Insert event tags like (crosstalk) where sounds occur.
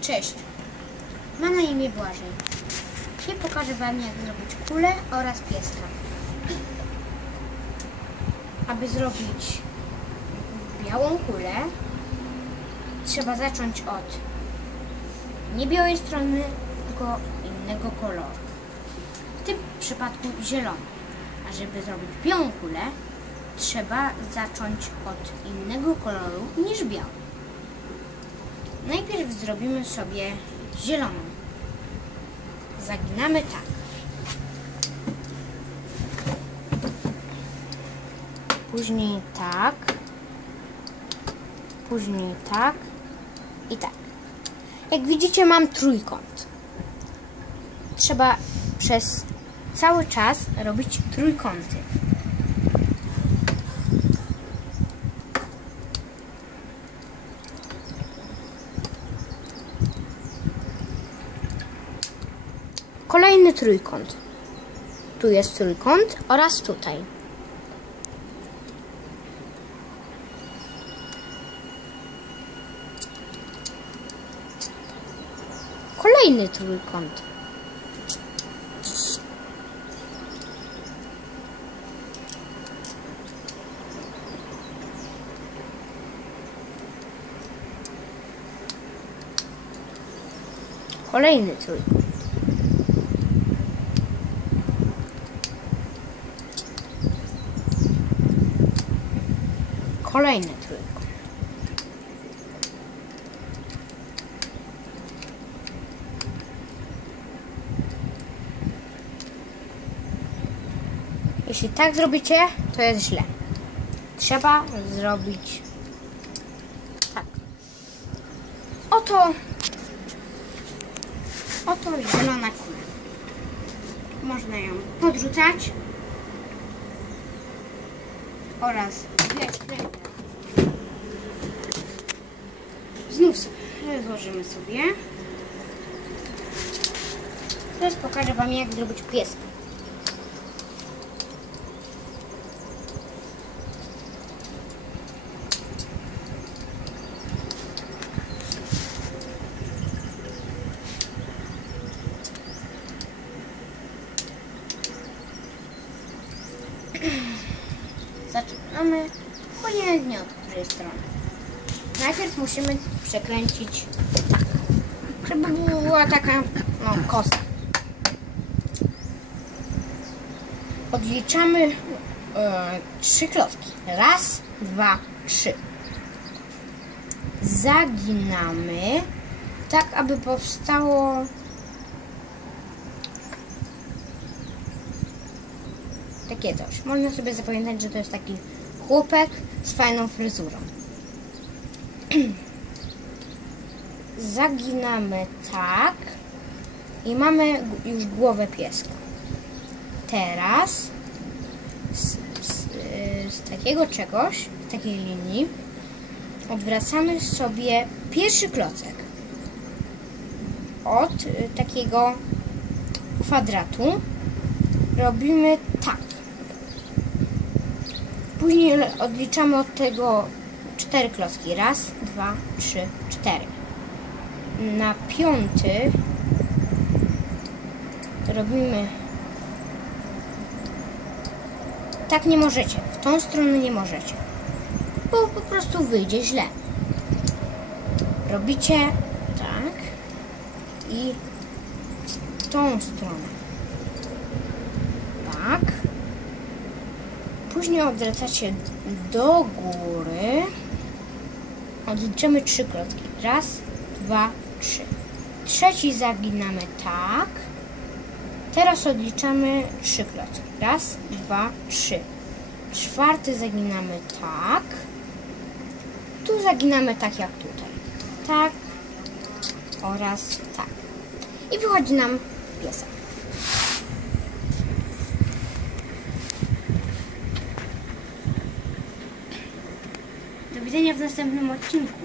Cześć, mam na imię Błażej. Dzisiaj pokażę Wam jak zrobić kulę oraz pieska. Aby zrobić białą kulę trzeba zacząć od nie białej strony, tylko innego koloru. W tym przypadku zielony. A żeby zrobić białą kulę trzeba zacząć od innego koloru niż biały. Najpierw zrobimy sobie zieloną. Zaginamy tak. Później tak. Później tak. I tak. Jak widzicie mam trójkąt. Trzeba przez cały czas robić trójkąty. Kolejny trójkąt. Tu jest trójkąt oraz tutaj. Kolejny trójkąt. Kolejny trójkąt. Kolejny trójkąt. Jeśli tak zrobicie, to jest źle. Trzeba zrobić tak. Oto oto zielona kula. Można ją podrzucać oraz Znów sobie złożymy sobie. Teraz pokażę Wam jak zrobić pieska. (clears throat) Zaczynamy obojętnie od której strony. Najpierw musimy przekręcić żeby była taka no, kosa. Odliczamy e, trzy klocki. Raz, dwa, trzy. Zaginamy tak, aby powstało takie coś. Można sobie zapamiętać, że to jest taki chłopek z fajną fryzurą. (clears throat) Zaginamy tak i mamy już głowę pieska. Teraz z, z, z takiego czegoś, z takiej linii odwracamy sobie pierwszy klocek od y, takiego kwadratu robimy tak. Później odliczamy od tego cztery klocki. Raz, dwa, trzy, cztery. Na piąty robimy tak nie możecie. W tą stronę nie możecie. Bo po prostu wyjdzie źle. Robicie tak i w tą stronę. Tak. Później odwracacie do góry. Odliczymy trzy klocki. Raz, dwa, trzy. Trzeci zaginamy tak. Teraz odliczamy trzy klocki. Raz, dwa, trzy. Czwarty zaginamy tak. Tu zaginamy tak jak tutaj. Tak oraz tak. I wychodzi nam piesek. Widzenia w następnym odcinku.